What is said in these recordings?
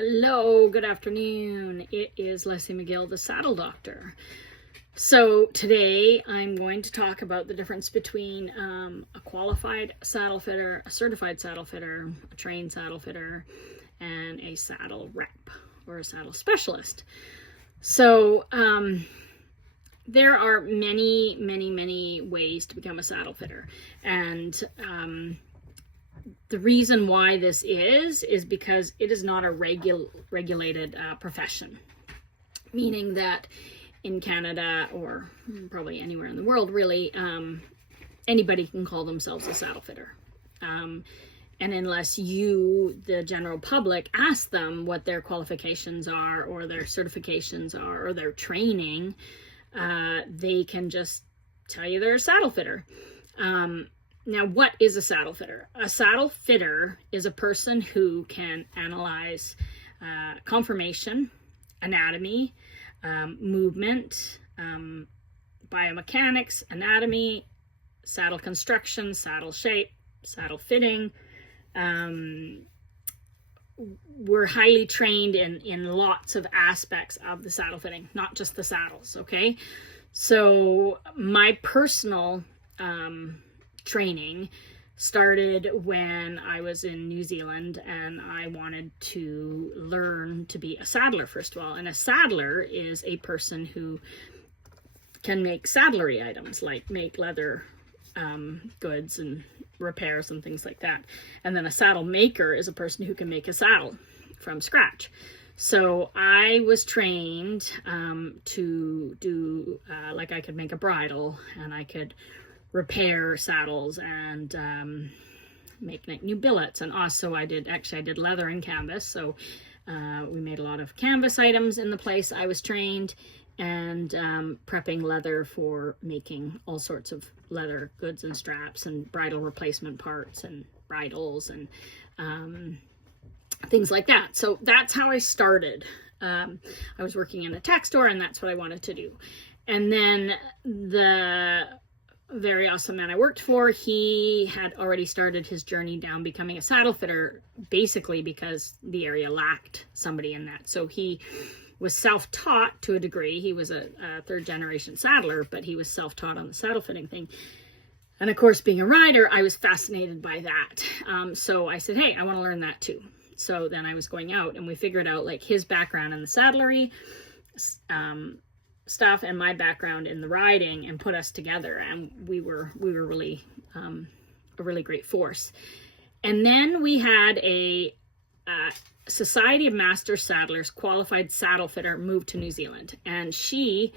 Hello, good afternoon. It is Leslie McGill, the Saddle Doctor. So today I'm going to talk about the difference between a qualified saddle fitter, a certified saddle fitter, a trained saddle fitter, and a saddle rep or a saddle specialist. So there are many ways to become a saddle fitter, and the reason why this is because it is not a regulated profession, meaning that in Canada, or probably anywhere in the world really, anybody can call themselves a saddle fitter. And unless you, the general public, ask them what their qualifications are or their certifications are or their training, they can just tell you they're a saddle fitter. Now, what is a saddle fitter? A saddle fitter is a person who can analyze conformation, anatomy, movement, biomechanics, anatomy, saddle construction, saddle shape, saddle fitting. We're highly trained in lots of aspects of the saddle fitting, not just the saddles, okay? So my personal training started when I was in New Zealand, and I wanted to learn to be a saddler, first of all. And a saddler is a person who can make saddlery items, like make leather goods and repairs and things like that. And then a saddle maker is a person who can make a saddle from scratch. So I was trained to do, like I could make a bridle, and I could repair saddles and make new billets. And also I did leather and canvas. So we made a lot of canvas items in the place I was trained, and prepping leather for making all sorts of leather goods and straps and bridle replacement parts and bridles and things like that. So that's how I started. I was working in a tack store, and that's what I wanted to do. And then the very awesome man I worked for, he had already started his journey down becoming a saddle fitter, basically because the area lacked somebody in that. So he was self-taught to a degree. He was a third generation saddler, but he was self-taught on the saddle fitting thing. And of course, being a rider, I was fascinated by that. So I said, hey, I want to learn that too. So then I was going out, and we figured out like his background in the saddlery stuff and my background in the riding, and put us together, and we were really a really great force. And then we had a Society of Master Saddlers qualified saddle fitter moved to New Zealand, and she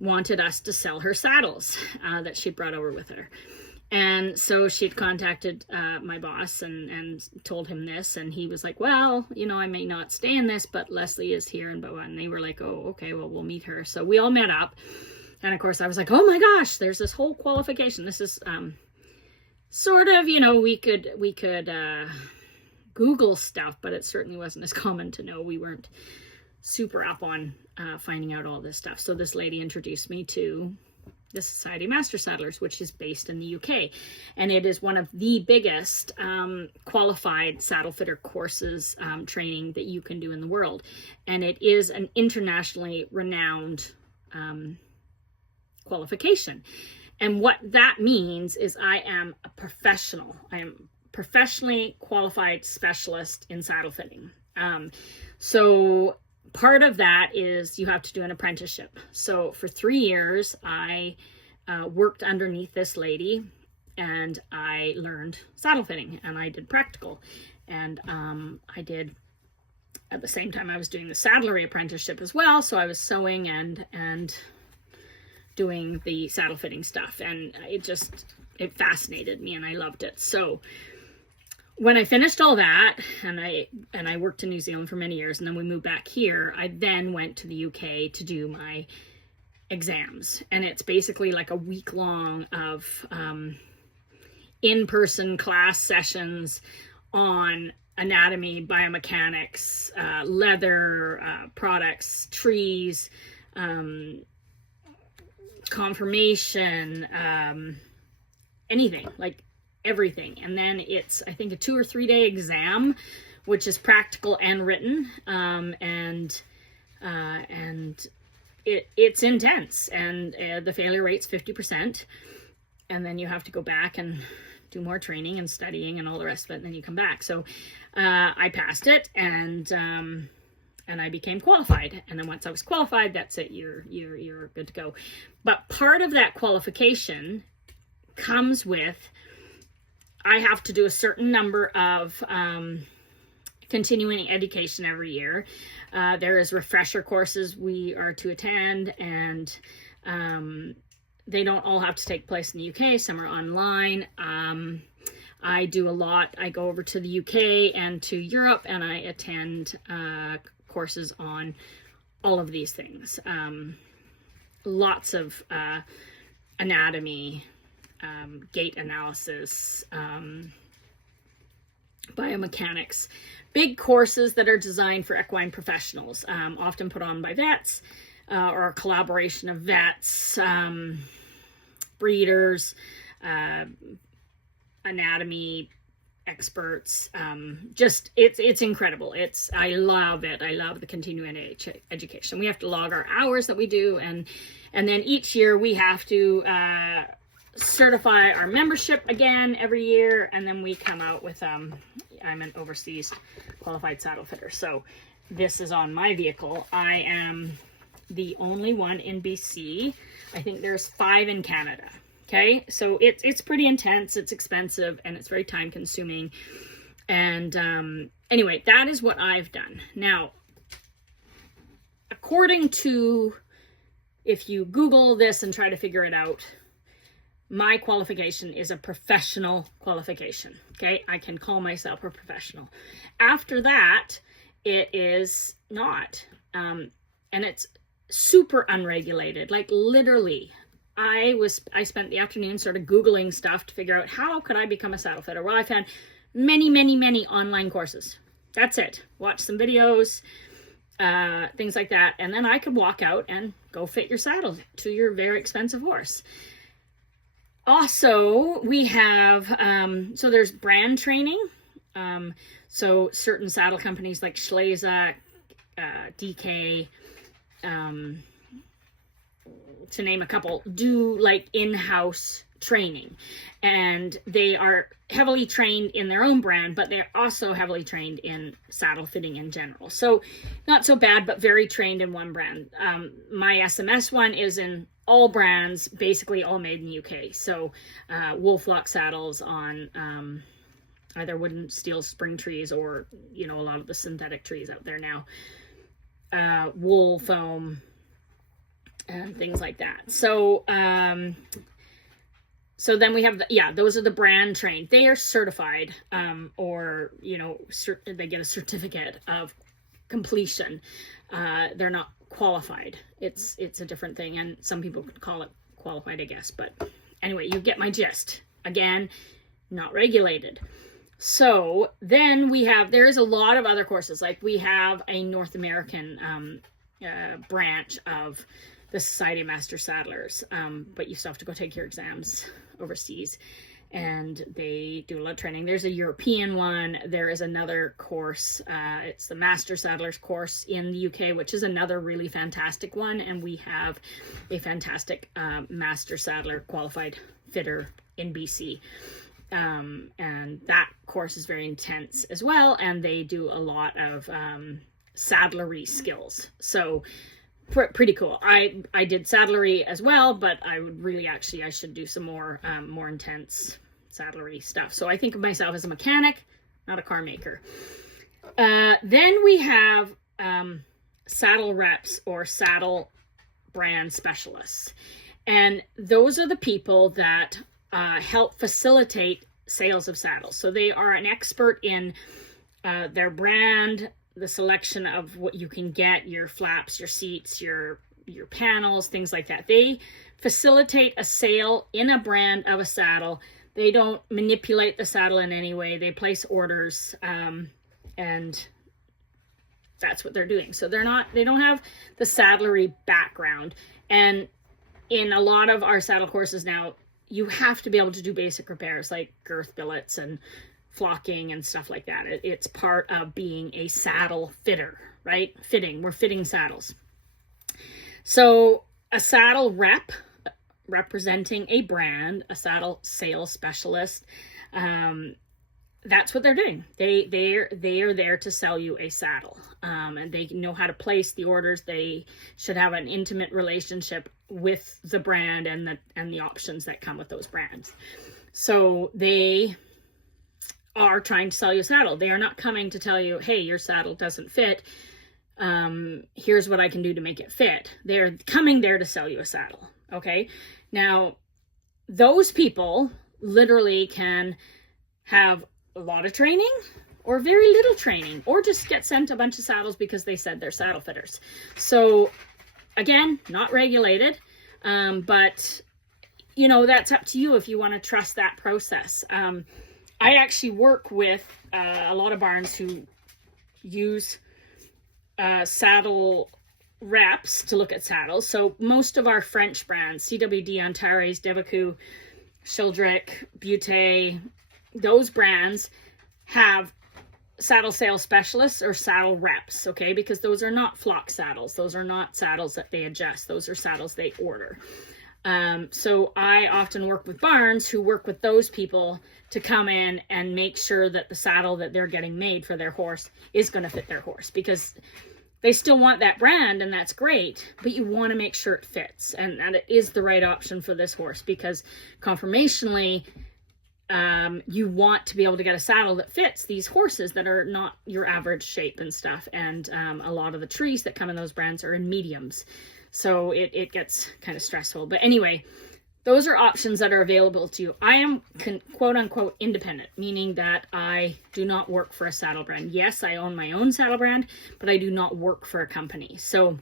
wanted us to sell her saddles that she brought over with her. And so she'd contacted my boss and told him this, and he was like, well, you know, I may not stay in this, but Leslie is here, and they were like, oh, okay, well, we'll meet her. So we all met up, and of course I was like, oh my gosh, there's this whole qualification. This is sort of, you know, we could Google stuff, but it certainly wasn't as common to know. We weren't super up on finding out all this stuff. So this lady introduced me to the Society of Master Saddlers, which is based in the UK, and it is one of the biggest qualified saddle fitter courses training that you can do in the world, and it is an internationally renowned qualification. And what that means is I am a professional. I am professionally qualified specialist in saddle fitting. So part of that is you have to do an apprenticeship. So for 3 years, I worked underneath this lady, and I learned saddle fitting, and I did practical. And I did, at the same time, I was doing the saddlery apprenticeship as well. So I was sewing and doing the saddle fitting stuff. And it fascinated me, and I loved it. So when I finished all that, and I worked in New Zealand for many years, and then we moved back here, I then went to the UK to do my exams. And it's basically like a week long of in-person class sessions on anatomy, biomechanics, leather products, trees, conformation, anything, like everything. And then it's, I think, a 2 or 3 day exam which is practical and written, and it's intense, and the failure rate's 50%, and then you have to go back and do more training and studying and all the rest of it, and then you come back. So I passed it, and I became qualified. And then once I was qualified, that's it. You're good to go. But part of that qualification comes with, I have to do a certain number of continuing education every year. There is refresher courses we are to attend, and they don't all have to take place in the UK. Some are online. I do a lot. I go over to the UK and to Europe, and I attend courses on all of these things. Lots of anatomy, gait analysis, biomechanics, big courses that are designed for equine professionals, often put on by vets, or a collaboration of vets, breeders, anatomy experts. Just it's incredible. I love it. I love the continuing education. We have to log our hours that we do, and then each year we have to certify our membership again every year, and then we come out with I'm an overseas qualified saddle fitter. So this is on my vehicle. I am the only one in BC. I think there's 5 in Canada. Okay, so it's pretty intense, it's expensive, and it's very time consuming. And anyway, that is what I've done. Now, according to, if you Google this and try to figure it out, my qualification is a professional qualification. Okay, I can call myself a professional. After that, it is not. And it's super unregulated, like literally. I spent the afternoon sort of Googling stuff to figure out how could I become a saddle fitter. Well, I found many, many, many online courses. That's it. Watch some videos, things like that. And then I could walk out and go fit your saddle to your very expensive horse. Also, we have, so there's brand training. So certain saddle companies like Schleza, DK, to name a couple, do like in-house training, and they are heavily trained in their own brand, but they're also heavily trained in saddle fitting in general. So not so bad, but very trained in one brand. My SMS one is in all brands, basically all made in the UK. So Wolflock saddles on either wooden steel spring trees or, you know, a lot of the synthetic trees out there now. Wool foam, and things like that. So, so then we have, those are the brand trained. They are certified, or, you know, they get a certificate of completion. They're not qualified. It's a different thing. And some people could call it qualified, I guess. But anyway, you get my gist. Again, not regulated. So then there's a lot of other courses. Like we have a North American branch of the Society of Master Saddlers, but you still have to go take your exams overseas, and they do a lot of training. There's a European one. There is another course. It's the Master Saddlers course in the UK, which is another really fantastic one, and we have a fantastic Master Saddler qualified fitter in BC. And that course is very intense as well, and they do a lot of saddlery skills. So pretty cool. I did saddlery as well, but I would really I should do some more intense saddlery stuff. So I think of myself as a mechanic, not a car maker. Then we have saddle reps or saddle brand specialists, and those are the people that help facilitate sales of saddles. So they are an expert in their brand, the selection of what you can get, your flaps, your seats, your panels, things like that. They facilitate a sale in a brand of a saddle. They don't manipulate the saddle in any way. They place orders, and that's what they're doing. So they don't have the saddlery background. And in a lot of our saddle courses now, you have to be able to do basic repairs like girth billets and flocking and stuff like that. It's part of being a saddle fitter, right? We're fitting saddles. So a saddle rep, representing a brand, a saddle sales specialist, that's what they're doing. They are there to sell you a saddle, and they know how to place the orders. They should have an intimate relationship with the brand and the options that come with those brands. So they are trying to sell you a saddle. They are not coming to tell you, hey, your saddle doesn't fit. Here's what I can do to make it fit. They're coming there to sell you a saddle. Okay. Now, those people literally can have a lot of training or very little training, or just get sent a bunch of saddles because they said they're saddle fitters. So again, not regulated, but you know, that's up to you if you want to trust that process. I actually work with a lot of barns who use saddle reps to look at saddles. So most of our French brands, CWD, Antares, Devaku, Shieldrick, Butte, those brands have saddle sales specialists or saddle reps, okay? Because those are not flock saddles. Those are not saddles that they adjust. Those are saddles they order. So I often work with barns who work with those people to come in and make sure that the saddle that they're getting made for their horse is going to fit their horse, because they still want that brand, and that's great, but you want to make sure it fits and it is the right option for this horse, because conformationally, you want to be able to get a saddle that fits these horses that are not your average shape and stuff. And a lot of the trees that come in those brands are in mediums. So it gets kind of stressful. But anyway, those are options that are available to you. I am quote unquote independent, meaning that I do not work for a saddle brand. Yes, I own my own saddle brand, but I do not work for a company. So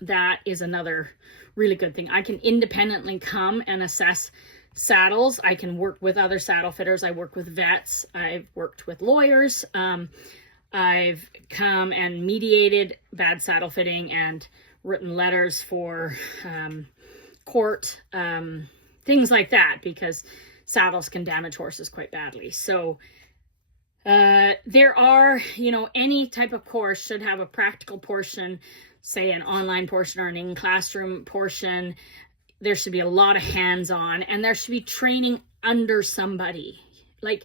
that is another really good thing. I can independently come and assess saddles. I can work with other saddle fitters. I work with vets. I've worked with lawyers. I've come and mediated bad saddle fitting and written letters for court, things like that, because saddles can damage horses quite badly. So there are, you know, any type of course should have a practical portion, say an online portion or an in-classroom portion. There should be a lot of hands-on, and there should be training under somebody. Like,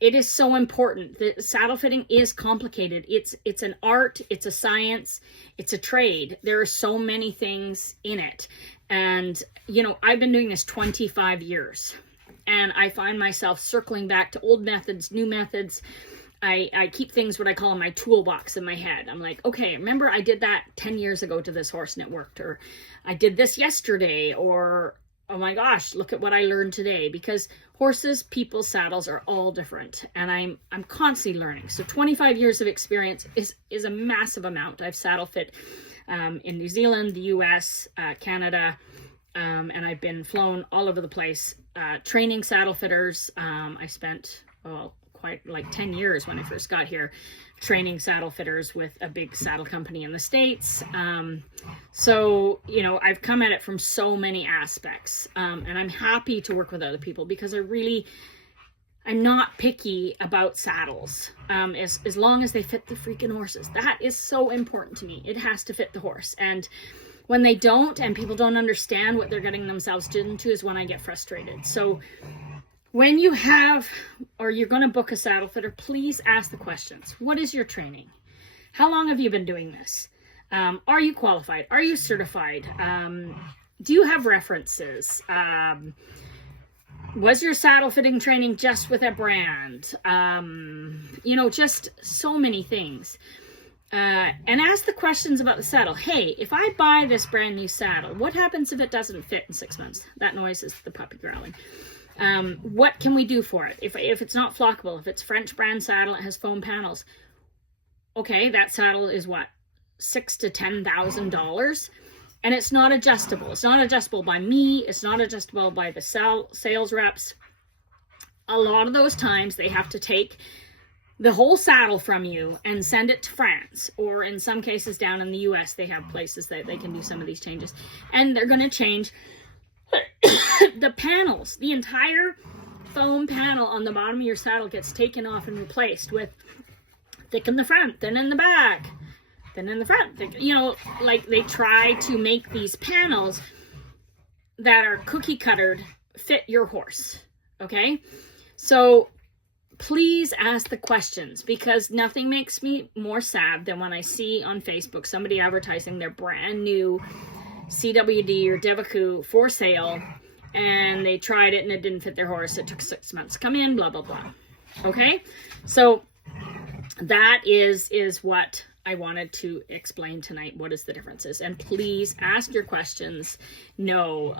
it is so important. The saddle fitting is complicated. It's an art, it's a science, it's a trade. There are so many things in it. And, you know, I've been doing this 25 years, and I find myself circling back to old methods, new methods. I keep things, what I call in my toolbox in my head. I'm like, okay, remember I did that 10 years ago to this horse and it worked, or I did this yesterday, or oh my gosh, look at what I learned today. Because horses, people, saddles are all different, and I'm constantly learning. So 25 years of experience is a massive amount. I've saddle fit in New Zealand, the US, Canada, and I've been flown all over the place training saddle fitters. I spent, quite like 10 years when I first got here training saddle fitters with a big saddle company in the States. So, you know, I've come at it from so many aspects, and I'm happy to work with other people, because I'm not picky about saddles, as long as they fit the freaking horses. That is so important to me. It has to fit the horse. And when they don't, and people don't understand what they're getting themselves into, is when I get frustrated. So when you have, or you're going to book a saddle fitter, please ask the questions. What is your training? How long have you been doing this? Are you qualified? Are you certified? Do you have references? Was your saddle fitting training just with a brand? You know, just so many things. And ask the questions about the saddle. Hey, if I buy this brand new saddle, what happens if it doesn't fit in 6 months? That noise is the puppy growling. What can we do for it? If it's not flockable, if it's French brand saddle, it has foam panels. Okay, that saddle is what? $6,000 to $10,000, and it's not adjustable. It's not adjustable by me. It's not adjustable by the sales reps. A lot of those times they have to take the whole saddle from you and send it to France, or in some cases down in the US, they have places that they can do some of these changes, and they're going to change the panels, the entire foam panel on the bottom of your saddle gets taken off and replaced with thick in the front, thin in the back, thin in the front, thick, you know, like they try to make these panels that are cookie cuttered fit your horse. Okay, so please ask the questions, because nothing makes me more sad than when I see on Facebook somebody advertising their brand new CWD or Devacoo for sale, and they tried it and it didn't fit their horse. It took 6 months to come in, blah, blah, blah. Okay, so that is what I wanted to explain tonight. What is the differences? And please ask your questions. No,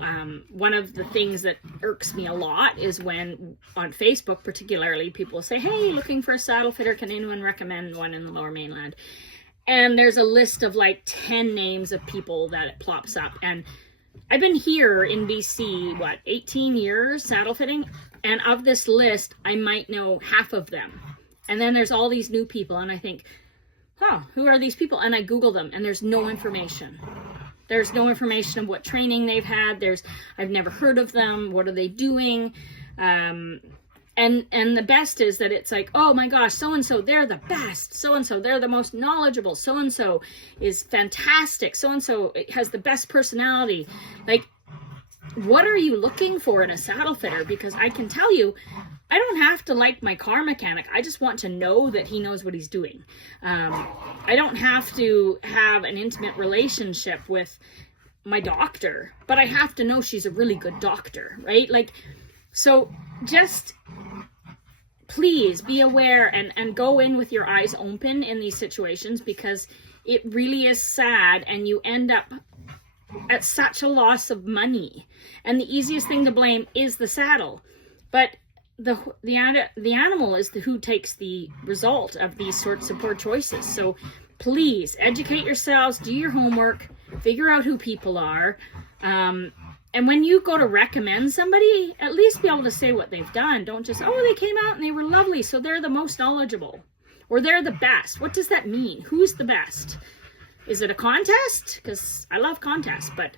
one of the things that irks me a lot is when on Facebook particularly people say, hey, looking for a saddle fitter, can anyone recommend one in the Lower Mainland? And there's a list of like 10 names of people that it plops up. And I've been here in BC, 18 years saddle fitting, and of this list I might know half of them. And then there's all these new people, and I think, who are these people? And I Google them, and there's no information. There's no information of what training they've had. I've never heard of them. What are they doing? And the best is that it's like, oh my gosh, so-and-so, they're the best. So-and-so, they're the most knowledgeable. So-and-so is fantastic. So-and-so has the best personality. Like, what are you looking for in a saddle fitter? Because I can tell you, I don't have to like my car mechanic. I just want to know that he knows what he's doing. I don't have to have an intimate relationship with my doctor, but I have to know she's a really good doctor, right? Like, so just please be aware and go in with your eyes open in these situations, because it really is sad and you end up at such a loss of money. And the easiest thing to blame is the saddle. But the animal is who takes the result of these sorts of poor choices. So please educate yourselves, do your homework, figure out who people are. And when you go to recommend somebody, at least be able to say what they've done. Don't just, oh, they came out and they were lovely, so they're the most knowledgeable. Or they're the best. What does that mean? Who's the best? Is it a contest? Because I love contests, but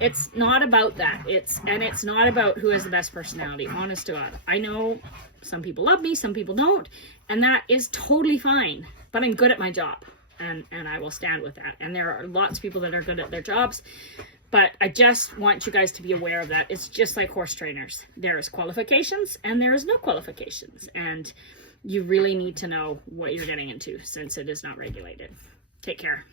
it's not about that. It's not about who has the best personality, honest to God. I know some people love me, some people don't, and that is totally fine. But I'm good at my job, and I will stand with that. And there are lots of people that are good at their jobs, but I just want you guys to be aware of that. It's just like horse trainers. There is qualifications and there is no qualifications, and you really need to know what you're getting into since it is not regulated. Take care.